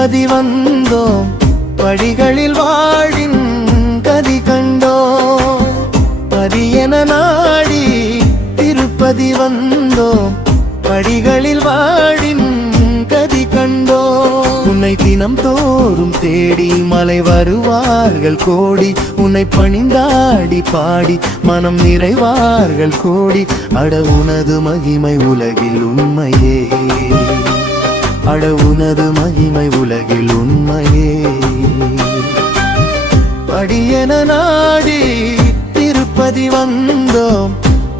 திருப்பதி வந்தோம், படிகளில் வாழின் கதி கண்டோம். பரியன நாடி திருப்பதி வந்தோம், படிகளில் வாழின் கதி கண்டோம். உன்னை தினம் தோறும் தேடி மலை வருவார்கள் கோடி, உன்னை பணிந்தாடி பாடி மனம் நிறைவார்கள் கோடி. அட உனது மகிமை உலகில் உண்மையே, அட உனது மகிமை உலகில் உண்மையே. படியன நாடி திருப்பதி வந்தோம்,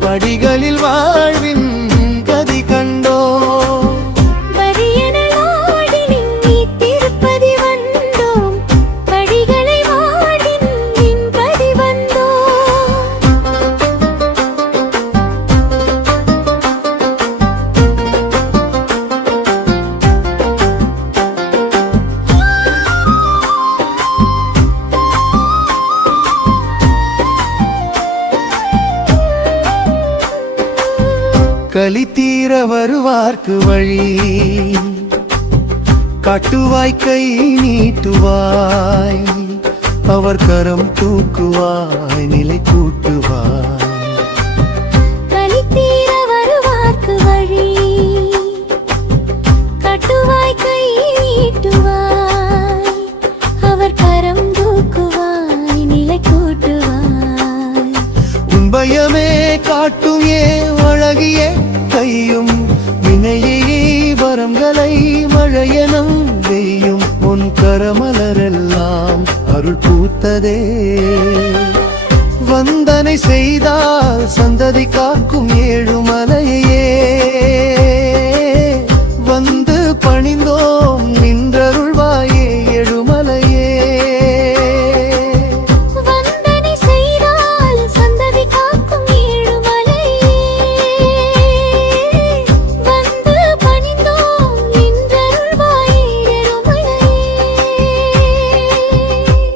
படிகளில் வாழ்வின் கதி கண்டோம். கலி தீர வருவார்க்கு வழி காட்டுவாய், கை நீட்டுவாய், அவர் கரம் தூக்குவாய், நிலை கூட்டுவாய். கலி தீர வருவார்க்கு வழி காட்டுவாய், கை நீட்டுவாய், அவர் கரம் தூக்குவாய், நிலை கூட்டுவாய். உன்பயமே காட்டும் ஏ அழகிய கையும், வினையை வரங்களை மழையனம் வெய்யும். உன் கரமலரெல்லாம் அருள் பூத்ததே, வந்தனை செய்தால் சந்ததி காக்கும் ஏழுமலையே. வந்து பணிந்தோம் நின்றருள்வாயே எழுமலையே.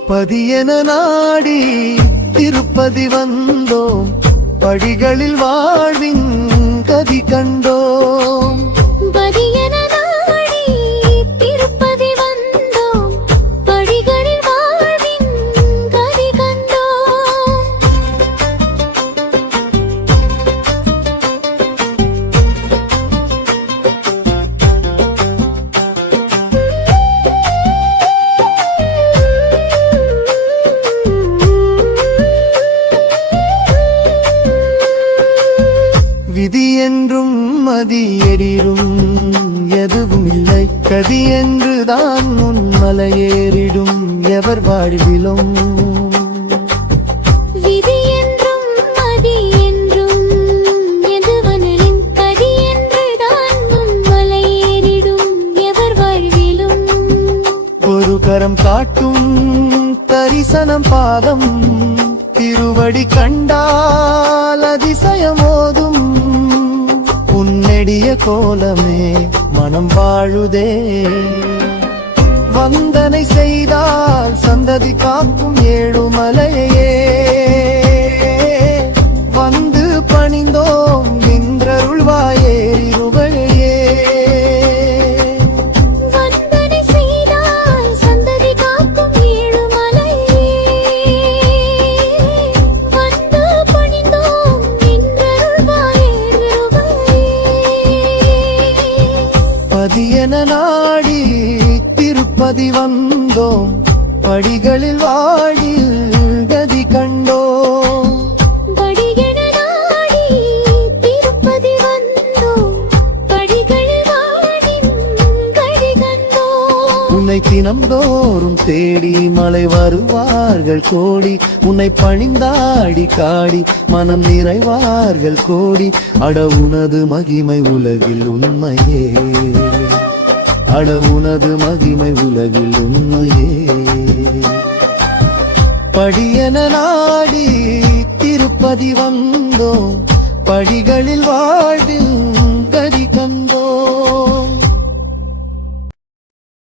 பதியன நாடி திருப்பதி வந்தோம், படிகளில் வாழ்வின் கதி கண்டோம். பதியன நாடி திருப்பதி வந்தோம், படிகளில் வாழ்வின் கதி கண்டோம். விதி என்றும் மதி எறிடும் எதுவும் இல்லை, கதி என்றுதான் உன் மலையேறிடும் எவர் வாழ்விலும். விதி என்றும் மதி என்றும் எதுவனிலும், கதி என்றுதான் உன் மலையேறிடும் எவர் வாழ்விலும். ஒரு கரம் காட்டும் தரிசனம் பாதம், திருவடி கண்டால் அதிசயமோதும். உன்னெடிய கோலமே மனம் வாழுதே, வந்தனை செய்தால் சந்ததி காக்கும் ஏழுமலையே. வந்து பணிந்தோம் நின்றருள்வாயே இருவழையே. பதியன நாடி திருப்பதி வந்தோம், படிகளில் வாழில் கதி கண்டோம். படியன நாடி திருப்பதி வந்தோம், படிகளில் வாழில் கதி கண்டோம். உன்னை தினம்தோறும் தேடி மலை வருவார்கள் கோடி, உன்னை பணிந்தாடி காடி மனம் நிறைவார்கள் கோடி. அட உனது மகிமை உலகில் உண்மையே, அட உனது மகிமை உலகில் உண்மையே. படியன நாடி திருப்பதி வந்தோம், படிகளில் வாழ்வில் கதி கண்டோம்.